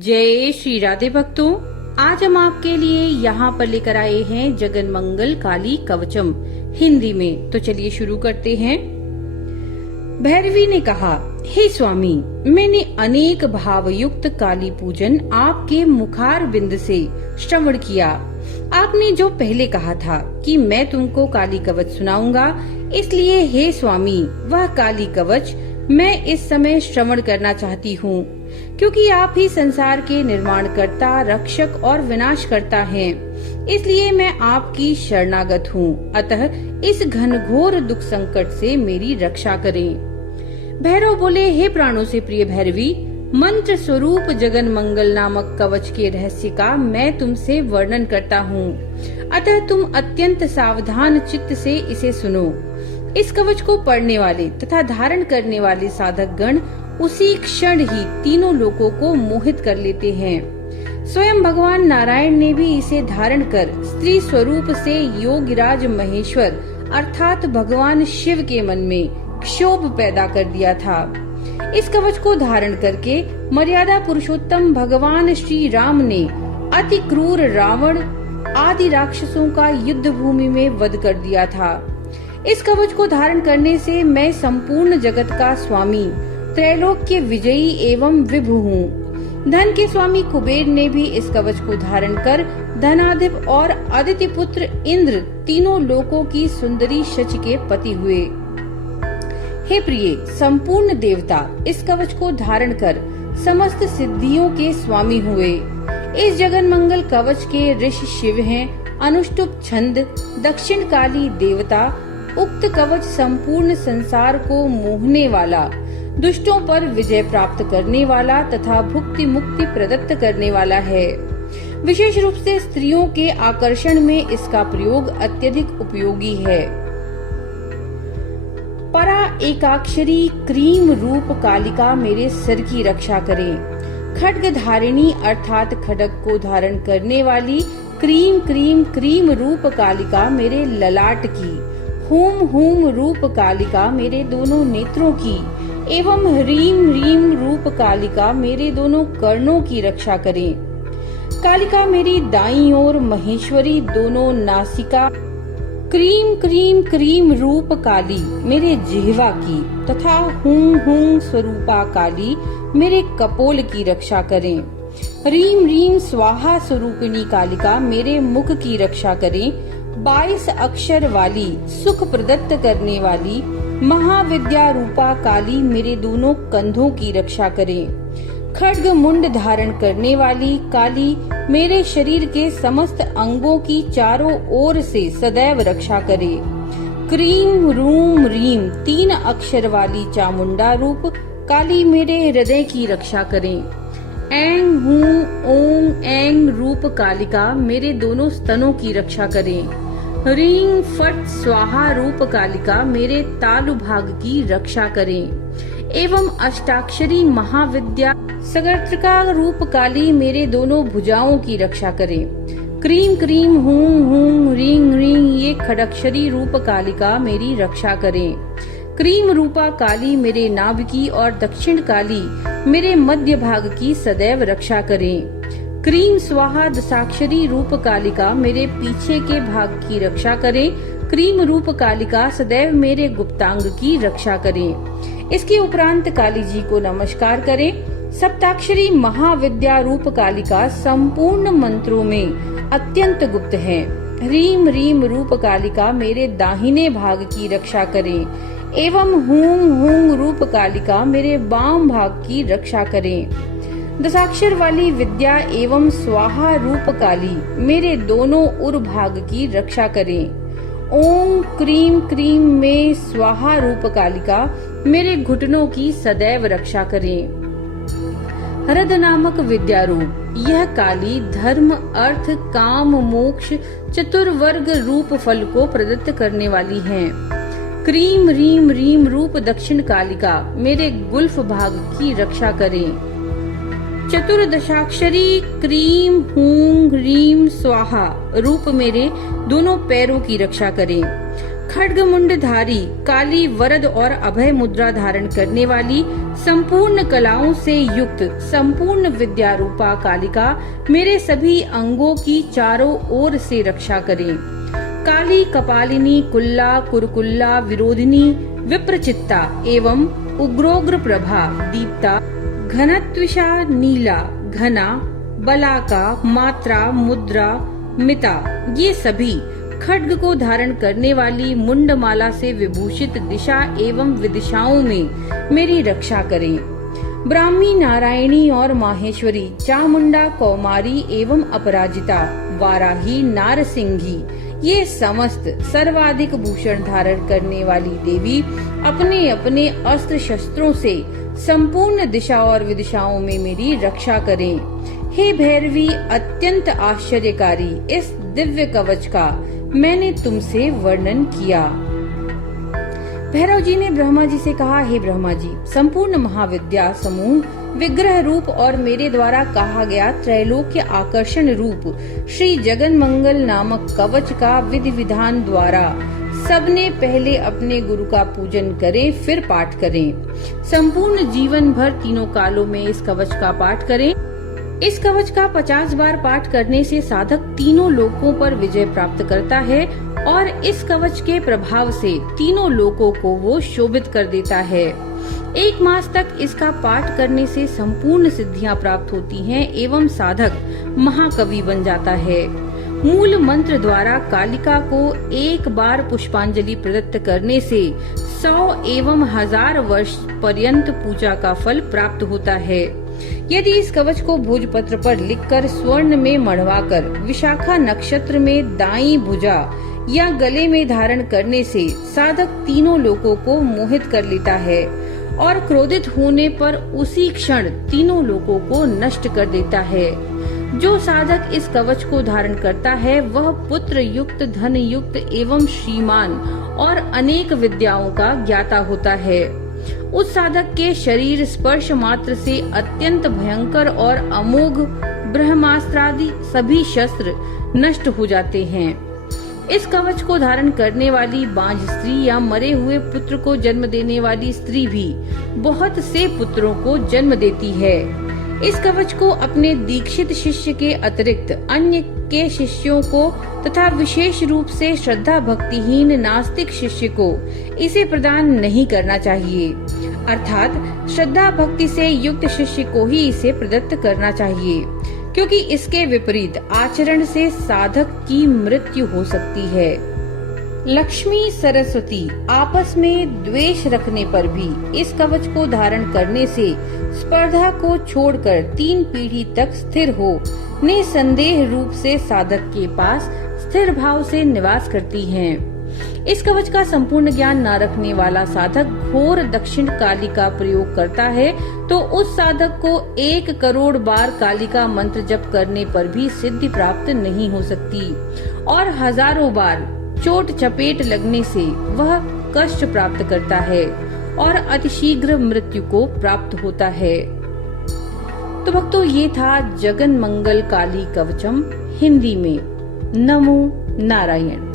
जय श्री राधे भक्तों, आज हम आपके लिए यहाँ पर लेकर आए हैं जगन मंगल काली कवचम हिंदी में। तो चलिए शुरू करते हैं। भैरवी ने कहा, हे स्वामी, मैंने अनेक भावयुक्त काली पूजन आपके मुखार बिंद से श्रवण किया। आपने जो पहले कहा था कि मैं तुमको काली कवच सुनाऊंगा, इसलिए हे स्वामी, वह काली कवच मैं इस समय श्रवण करना चाहती हूँ, क्योंकि आप ही संसार के निर्माणकर्ता, रक्षक और विनाशकर्ता हैं। इसलिए मैं आपकी शरणागत हूँ। अतः इस घनघोर दुख संकट से मेरी रक्षा करें। भैरव बोले, हे प्राणों से प्रिय भैरवी, मंत्र स्वरूप जगन मंगल नामक कवच के रहस्य का मैं तुमसे वर्णन करता हूँ। अतः तुम अत्यंत सावधान चित्त से इसे सुनो। इस कवच को पढ़ने वाले तथा धारण करने वाले साधक गण उसी क्षण ही तीनों लोकों को मोहित कर लेते हैं। स्वयं भगवान नारायण ने भी इसे धारण कर स्त्री स्वरूप से योगिराज महेश्वर अर्थात भगवान शिव के मन में क्षोभ पैदा कर दिया था। इस कवच को धारण करके मर्यादा पुरुषोत्तम भगवान श्री राम ने अति क्रूर रावण आदि राक्षसों का युद्ध भूमि में वध कर दिया था। इस कवच को धारण करने से मैं संपूर्ण जगत का स्वामी, त्रैलोक के विजयी एवं विभु हूँ। धन के स्वामी कुबेर ने भी इस कवच को धारण कर धनाधिप और आदित्य पुत्र इंद्र तीनों लोकों की सुंदरी शची के पति हुए। हे प्रिय, संपूर्ण देवता इस कवच को धारण कर समस्त सिद्धियों के स्वामी हुए। इस जगन मंगल कवच के ऋषि शिव हैं, अनुष्टुप छंद, दक्षिण काली देवता। उक्त कवच संपूर्ण संसार को मोहने वाला, दुष्टों पर विजय प्राप्त करने वाला तथा भुक्ति मुक्ति प्रदत्त करने वाला है। विशेष रूप से स्त्रियों के आकर्षण में इसका प्रयोग अत्यधिक उपयोगी है। परा एकाक्षरी क्रीम रूप कालिका मेरे सिर की रक्षा करें। खड्ग धारिणी अर्थात खड्ग को धारण करने वाली क्रीम क्रीम क्रीम रूप कालिका मेरे ललाट की, हूम हूम रूप कालिका मेरे दोनों नेत्रों की एवं ह्रीम ह्रीम रूप कालिका मेरे दोनों कर्णों की रक्षा करें। कालिका मेरी दाईं ओर महेश्वरी दोनों नासिका, क्रीम क्रीम क्रीम रूप काली मेरे जिह्वा की तथा हूं हूं स्वरूपा काली मेरे कपोल की रक्षा करें। रीम रीम स्वाहा स्वरूपिणी कालिका मेरे मुख की रक्षा करें। 22 अक्षर वाली सुख प्रदत्त करने वाली महाविद्या रूपा काली मेरे दोनों कंधों की रक्षा करें। खड्ग मुंड धारण करने वाली काली मेरे शरीर के समस्त अंगों की चारों ओर से सदैव रक्षा करे। क्रीम रूम रीम 3 अक्षर वाली चामुंडा रूप काली मेरे हृदय की रक्षा करें। ऐंग हूं ओंग ऐंग रूप कालिका मेरे दोनों स्तनों की रक्षा करें। ह्रीं फट स्वाहा रूप कालिका मेरे तालु भाग की रक्षा करें एवं अष्टाक्षरी महाविद्या सगर्त्रका रूप काली मेरे दोनों भुजाओं की रक्षा करें। क्रीम क्रीम हूं हूं ह्रीं ह्रीं ये खडक्षरी रूप कालिका मेरी रक्षा करें। क्रीम रूपा काली मेरे नाभि की और दक्षिण काली मेरे मध्य भाग की सदैव रक्षा करें। क्रीम स्वाहा दशाक्षरी रूप कालिका मेरे पीछे के भाग की रक्षा करें। क्रीम रूप कालिका सदैव मेरे गुप्तांग की रक्षा करें। इसके उपरांत काली जी को नमस्कार करें। सप्ताक्षरी महाविद्या रूप कालिका संपूर्ण मंत्रों में अत्यंत गुप्त है। ह्रीम रीम रूप कालिका मेरे दाहिने भाग की रक्षा करें एवं हूं हूं रूप कालिका मेरे बाम भाग की रक्षा करें। दशाक्षर वाली विद्या एवं स्वाहा रूप काली मेरे दोनों उर भाग की रक्षा करें। ओम क्रीम क्रीम में स्वाहा रूप कालिका मेरे घुटनों की सदैव रक्षा करें। हृद नामक विद्या रूप यह काली धर्म अर्थ काम मोक्ष चतुर्वर्ग रूप फल को प्रदत्त करने वाली है। क्रीम रीम रीम रूप दक्षिण कालिका मेरे गुल्फ भाग की रक्षा करें। चतुर्दशाक्षरी क्रीम हूं ह्रीम स्वाहा रूप मेरे दोनों पैरों की रक्षा करें। खड्ग मुंडधारी, काली वरद और अभय मुद्रा धारण करने वाली, संपूर्ण कलाओं से युक्त, संपूर्ण विद्या रूपा कालिका मेरे सभी अंगों की चारों ओर से रक्षा करें। काली कपालिनी, कुल्ला, कुरकुल्ला, विरोधिनी, विप्रचित्ता एवं उग्रोग्र प्रभा, दीप्ता, घनत्विषा, नीला, घना, बलाका, मात्रा, मुद्रा, मिता, ये सभी खड्ग को धारण करने वाली मुंडमाला से विभूषित दिशा एवं विदिशाओं में मेरी रक्षा करें। ब्राह्मी, नारायणी और माहेश्वरी, चामुंडा, कौमारी एवं अपराजिता, वाराही, नारसिंही, ये समस्त सर्वाधिक भूषण धारण करने वाली देवी अपने अपने अस्त्र शस्त्रों से संपूर्ण दिशा और विदिशाओं में मेरी रक्षा करें। हे भैरवी, अत्यंत आश्चर्यकारी इस दिव्य कवच का मैंने तुमसे वर्णन किया। भैरव जी ने ब्रह्मा जी से कहा, हे ब्रह्मा जी, संपूर्ण महाविद्या समूह, विग्रह रूप और मेरे द्वारा कहा गया त्रैलोक्य आकर्षण रूप श्री जगन मंगल नामक कवच का विधि विधान द्वारा सबने पहले अपने गुरु का पूजन करें, फिर पाठ करें। संपूर्ण जीवन भर तीनों कालों में इस कवच का पाठ करें। इस कवच का 50 बार पाठ करने से साधक तीनों लोकों पर विजय प्राप्त करता है और इस कवच के प्रभाव से तीनों लोकों को वो शोभित कर देता है। 1 मास तक इसका पाठ करने से संपूर्ण सिद्धियां प्राप्त होती हैं एवं साधक महाकवि बन जाता है। मूल मंत्र द्वारा कालिका को 1 बार पुष्पांजलि प्रदत्त करने से 100 एवं 1000 वर्ष पर्यंत पूजा का फल प्राप्त होता है। यदि इस कवच को भोजपत्र पर लिखकर स्वर्ण में मढ़वाकर विशाखा नक्षत्र में दाईं भुजा या गले में धारण करने से साधक तीनों लोकों को मोहित कर लेता है और क्रोधित होने पर उसी क्षण तीनों लोकों को नष्ट कर देता है। जो साधक इस कवच को धारण करता है वह पुत्र युक्त, धन युक्त एवं श्रीमान और अनेक विद्याओं का ज्ञाता होता है। उस साधक के शरीर स्पर्श मात्र से अत्यंत भयंकर और अमोघ ब्रह्मास्त्रादि सभी शस्त्र नष्ट हो जाते हैं। इस कवच को धारण करने वाली बांझ स्त्री या मरे हुए पुत्र को जन्म देने वाली स्त्री भी बहुत से पुत्रों को जन्म देती है। इस कवच को अपने दीक्षित शिष्य के अतिरिक्त अन्य के शिष्यों को तथा विशेष रूप से श्रद्धा भक्तिहीन नास्तिक शिष्य को इसे प्रदान नहीं करना चाहिए, अर्थात श्रद्धा भक्ति से युक्त शिष्य को ही इसे प्रदत्त करना चाहिए, क्योंकि इसके विपरीत आचरण से साधक की मृत्यु हो सकती है। लक्ष्मी सरस्वती आपस में द्वेष रखने पर भी इस कवच को धारण करने से स्पर्धा को छोड़कर 3 पीढ़ी तक स्थिर हो निसंदेह रूप से साधक के पास स्थिर भाव से निवास करती हैं। इस कवच का संपूर्ण ज्ञान न रखने वाला साधक घोर दक्षिण काली का प्रयोग करता है तो उस साधक को 1 करोड़ बार काली का मंत्र जप करने पर भी सिद्धि प्राप्त नहीं हो सकती और हजारों बार चोट चपेट लगने से वह कष्ट प्राप्त करता है और अतिशीघ्र मृत्यु को प्राप्त होता है। तो भक्तों, ये था जगन मंगल काली कवचम हिंदी में। नमो नारायण।